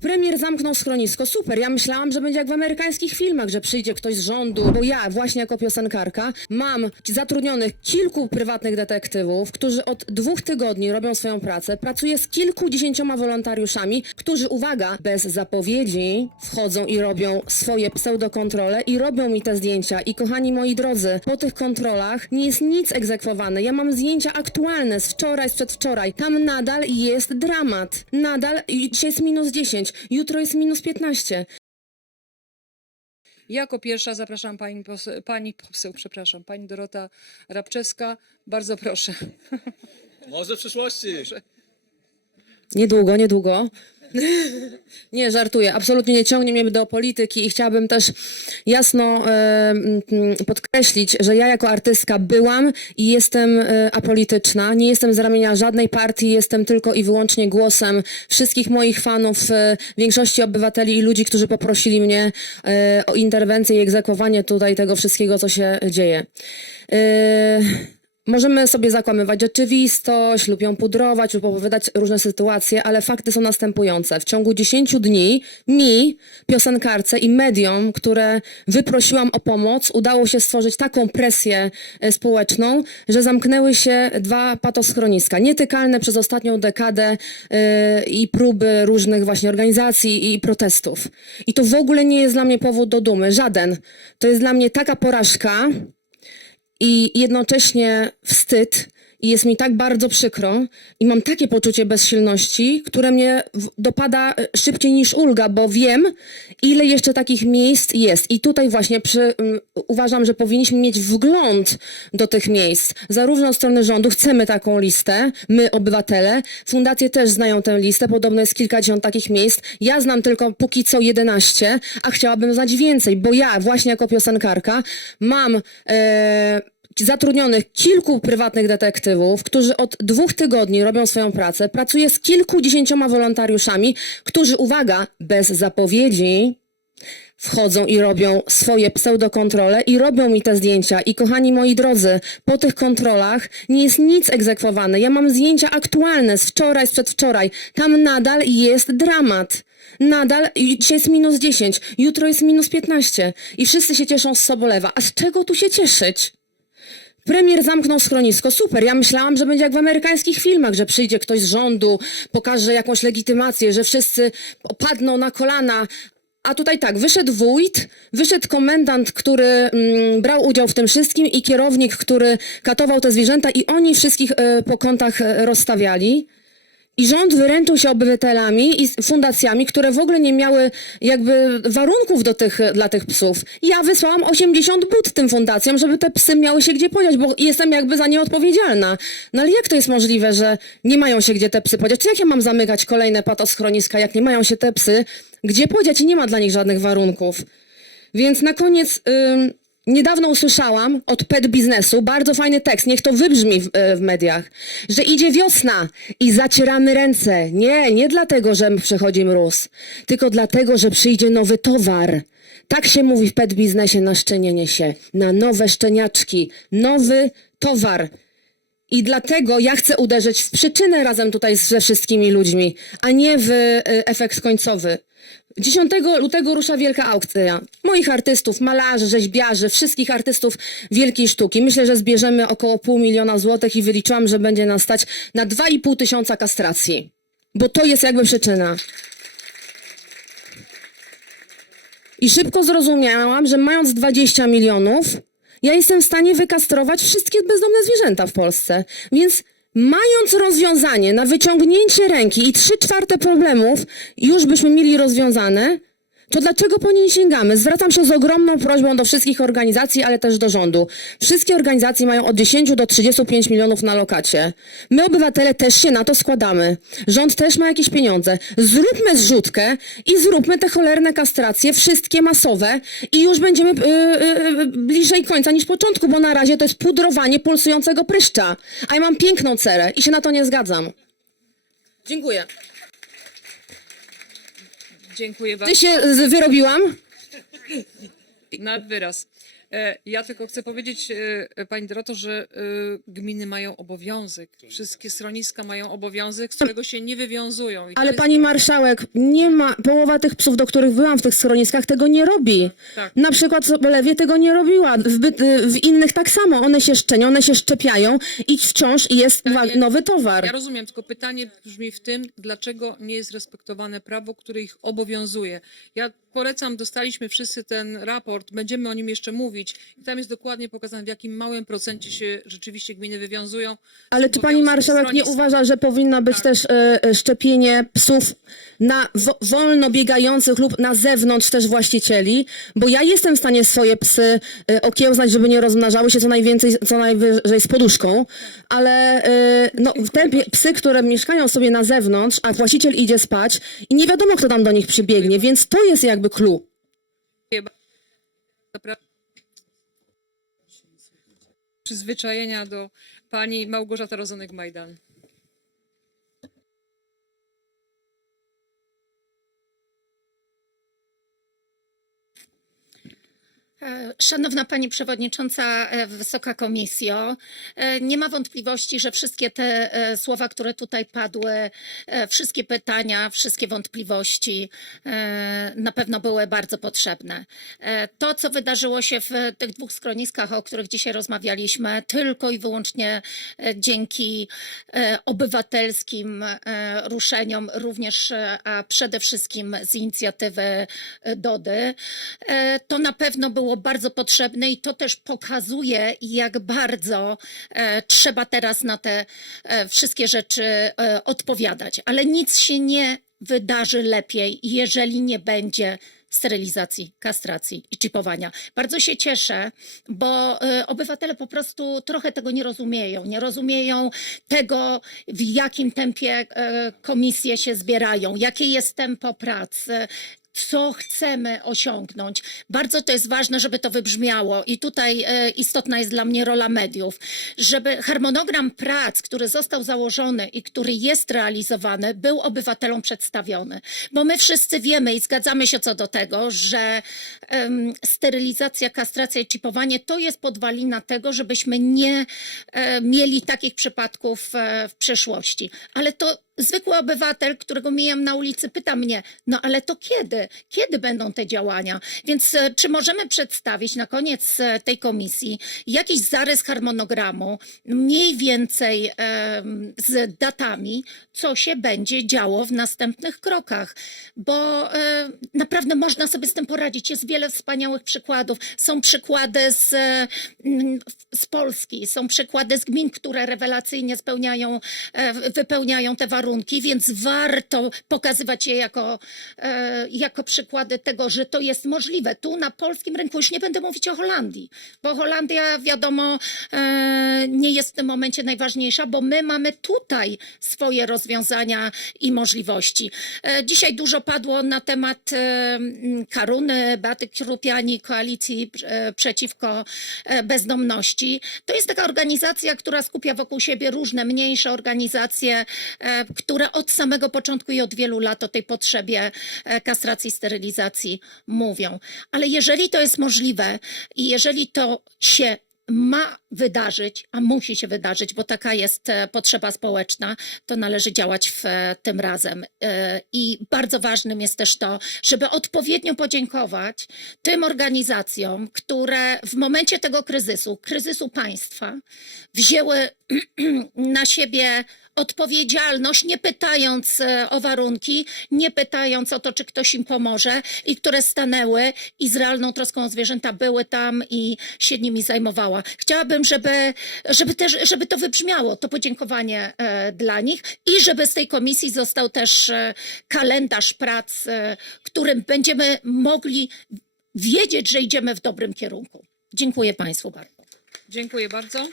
Premier zamknął schronisko, super. Ja myślałam, że będzie jak w amerykańskich filmach, że przyjdzie ktoś z rządu, bo ja właśnie jako piosenkarka mam zatrudnionych kilku prywatnych detektywów, którzy od dwóch tygodni robią swoją pracę. Pracuję z kilkudziesięcioma wolontariuszami, którzy, uwaga, bez zapowiedzi wchodzą i robią swoje pseudokontrole i robią mi te zdjęcia. I kochani moi drodzy, po tych kontrolach nie jest nic egzekwowane. Ja mam zdjęcia aktualne z wczoraj, z przedwczoraj. Tam nadal jest dramat. Nadal, jest minus 10, jutro jest minus 15. Jako pierwsza zapraszam pani poseł, pani poseł, przepraszam, pani Dorota Rabczewska. Bardzo proszę. Może w przyszłości. Niedługo, niedługo. Nie, żartuję. Absolutnie nie ciągnie mnie do polityki i chciałabym też jasno e, podkreślić, że ja jako artystka byłam i jestem e, apolityczna. Nie jestem z ramienia żadnej partii, jestem tylko i wyłącznie głosem wszystkich moich fanów, e, większości obywateli i ludzi, którzy poprosili mnie o interwencję i egzekwowanie tutaj tego wszystkiego, co się dzieje. Możemy sobie zakłamywać rzeczywistość lub ją pudrować lub opowiadać różne sytuacje, ale fakty są następujące. W ciągu 10 dni mi, piosenkarce i mediom, które wyprosiłam o pomoc, udało się stworzyć taką presję e, społeczną, że zamknęły się dwa patoschroniska, nietykalne przez ostatnią dekadę e, i próby różnych właśnie organizacji i protestów. I to w ogóle nie jest dla mnie powód do dumy, żaden. To jest dla mnie taka porażka, i jednocześnie wstyd. I jest mi tak bardzo przykro i mam takie poczucie bezsilności, które mnie dopada e, szybciej niż ulga, bo wiem, ile jeszcze takich miejsc jest. I tutaj właśnie przy, um, uważam, że powinniśmy mieć wgląd do tych miejsc. Zarówno od strony rządu chcemy taką listę, my obywatele, fundacje też znają tę listę, podobno jest kilkadziesiąt takich miejsc. Ja znam tylko póki co 11, a chciałabym znać więcej, bo ja właśnie jako piosenkarka mam... E, zatrudnionych kilku prywatnych detektywów, którzy od dwóch tygodni robią swoją pracę. Pracuję z kilkudziesięcioma wolontariuszami, którzy, uwaga, bez zapowiedzi wchodzą i robią swoje pseudokontrole i robią mi te zdjęcia. I kochani moi drodzy, po tych kontrolach nie jest nic egzekwowane. Ja mam zdjęcia aktualne z wczoraj, z przedwczoraj. Tam nadal jest dramat. Nadal, dzisiaj jest minus 10, jutro jest minus 15 i wszyscy się cieszą z Sobolewa. A z czego tu się cieszyć? Premier zamknął schronisko, super. Ja myślałam, że będzie jak w amerykańskich filmach, że przyjdzie ktoś z rządu, pokaże jakąś legitymację, że wszyscy padną na kolana. A tutaj tak, wyszedł wójt, wyszedł komendant, który mm, brał udział w tym wszystkim i kierownik, który katował te zwierzęta i oni wszystkich e, po kątach e, rozstawiali. I rząd wyręczył się obywatelami i fundacjami, które w ogóle nie miały jakby warunków do tych, dla tych psów. Ja wysłałam 80 but tym fundacjom, żeby te psy miały się gdzie podziać, bo jestem jakby za nie odpowiedzialna. No ale jak to jest możliwe, że nie mają się gdzie te psy podziać? Czy jak ja mam zamykać kolejne patoschroniska, jak nie mają się te psy gdzie podziać i nie ma dla nich żadnych warunków? Więc na koniec ym, niedawno usłyszałam od pet biznesu bardzo fajny tekst, niech to wybrzmi w, e, w mediach, że idzie wiosna i zacieramy ręce. Nie, nie dlatego, że przychodzi mróz, tylko dlatego, że przyjdzie nowy towar. Tak się mówi w pet biznesie na szczenienie się, na nowe szczeniaczki, nowy towar. I dlatego ja chcę uderzyć w przyczynę razem tutaj ze wszystkimi ludźmi, a nie w y, efekt końcowy. 10 lutego rusza wielka aukcja. Moich artystów, malarzy, rzeźbiarzy, wszystkich artystów wielkiej sztuki. Myślę, że zbierzemy około pół miliona złotych i wyliczyłam, że będzie nas stać na 2,5 tysiąca kastracji. Bo to jest jakby przyczyna. I szybko zrozumiałam, że mając 20 milionów, ja jestem w stanie wykastrować wszystkie bezdomne zwierzęta w Polsce. Więc mając rozwiązanie na wyciągnięcie ręki i 3 czwarte problemów już byśmy mieli rozwiązane, to dlaczego po nie nie sięgamy? Zwracam się z ogromną prośbą do wszystkich organizacji, ale też do rządu. Wszystkie organizacje mają od 10 do 35 milionów na lokacie. My, obywatele, też się na to składamy. Rząd też ma jakieś pieniądze. Zróbmy zrzutkę i zróbmy te cholerne kastracje, wszystkie masowe i już będziemy yy, yy, bliżej końca niż początku, bo na razie to jest pudrowanie pulsującego pryszcza. A ja mam piękną cerę i się na to nie zgadzam. Dziękuję. Dziękuję bardzo. Ty się wyrobiłam? Na wyraz. E, Ja tylko chcę powiedzieć, e, Pani Doroto, że e, gminy mają obowiązek, wszystkie schroniska mają obowiązek, z którego się nie wywiązują. I Ale jest- pani marszałek, nie ma, połowa tych psów, do których byłam w tych schroniskach, tego nie robi. Tak. Na przykład w Lewie tego nie robiła, w, byt, w innych tak samo. One się szczenią, one się szczepiają i wciąż jest Ale wa- nie- nowy towar. Ja rozumiem, tylko pytanie brzmi w tym, dlaczego nie jest respektowane prawo, które ich obowiązuje. Ja polecam, dostaliśmy wszyscy ten raport, będziemy o nim jeszcze mówić i tam jest dokładnie pokazane, w jakim małym procencie się rzeczywiście gminy wywiązują. Ale czy pani marszałek nie uważa, że powinno być Tak. też e, szczepienie psów na wo, wolno biegających lub na zewnątrz też właścicieli? Bo ja jestem w stanie swoje psy e, okiełznać, żeby nie rozmnażały się co najwięcej, co najwyżej z poduszką, ale e, no, te psy, które mieszkają sobie na zewnątrz, a właściciel idzie spać i nie wiadomo, kto tam do nich przybiegnie, więc to jest jakby clue. Zapra- Przyzwyczajenia do pani Małgorzata Rozonek-Majdan. Szanowna Pani Przewodnicząca, e, Wysoka Komisjo, e, nie ma wątpliwości, że wszystkie te e, słowa, które tutaj padły, e, wszystkie pytania, wszystkie wątpliwości e, na pewno były bardzo potrzebne. E, To, co wydarzyło się w tych dwóch schroniskach, o których dzisiaj rozmawialiśmy, tylko i wyłącznie e, dzięki e, obywatelskim e, ruszeniom, również, e, a przede wszystkim z inicjatywy e, Dody, e, to na pewno było bardzo potrzebne i to też pokazuje, jak bardzo e, trzeba teraz na te e, wszystkie rzeczy e, odpowiadać. Ale nic się nie wydarzy lepiej, jeżeli nie będzie sterylizacji, kastracji i czipowania. Bardzo się cieszę, bo obywatele po prostu trochę tego nie rozumieją. Nie rozumieją tego, w jakim tempie komisje się zbierają, jakie jest tempo prac, co chcemy osiągnąć. Bardzo to jest ważne, żeby to wybrzmiało i tutaj e, istotna jest dla mnie rola mediów, żeby harmonogram prac, który został założony i który jest realizowany, był obywatelom przedstawiony. Bo my wszyscy wiemy i zgadzamy się co do tego, że em, sterylizacja, kastracja i czipowanie to jest podwalina tego, żebyśmy nie e, mieli takich przypadków e, w przyszłości. Ale to zwykły obywatel, którego mijam na ulicy, pyta mnie, no ale to kiedy? Kiedy będą te działania? Więc e, czy możemy przedstawić na koniec e, tej komisji jakiś zarys harmonogramu, mniej więcej z datami, co się będzie działo w następnych krokach? Bo e, naprawdę można sobie z tym poradzić. Jest wiele wspaniałych przykładów. Są przykłady z, mm, z Polski, są przykłady z gmin, które rewelacyjnie spełniają, wypełniają te warunki, więc warto pokazywać je jako, e, jako przykłady tego, że to jest możliwe. Tu na polskim rynku już nie będę mówić o Holandii, bo Holandia, wiadomo, e, nie jest w tym momencie najważniejsza, bo my mamy tutaj swoje rozwiązania i możliwości. E, Dzisiaj dużo padło na temat Karuny, Beaty Krupiani, koalicji przeciwko bezdomności. To jest taka organizacja, która skupia wokół siebie różne mniejsze organizacje, które od samego początku i od wielu lat o tej potrzebie e, kastracji, sterylizacji mówią. Ale jeżeli to jest możliwe i jeżeli to się ma wydarzyć, a musi się wydarzyć, bo taka jest e, potrzeba społeczna, to należy działać w e, tym razem. I bardzo ważnym jest też to, żeby odpowiednio podziękować tym organizacjom, które w momencie tego kryzysu, kryzysu państwa, wzięły na siebie odpowiedzialność, nie pytając e, o warunki, nie pytając o to, czy ktoś im pomoże i które stanęły i z realną troską o zwierzęta były tam i się nimi zajmowała. Chciałabym, żeby, żeby, też, żeby to wybrzmiało, to podziękowanie e, dla nich i żeby z tej komisji został też e, kalendarz prac, którym będziemy mogli wiedzieć, że idziemy w dobrym kierunku. Dziękuję Państwu bardzo. Dziękuję bardzo.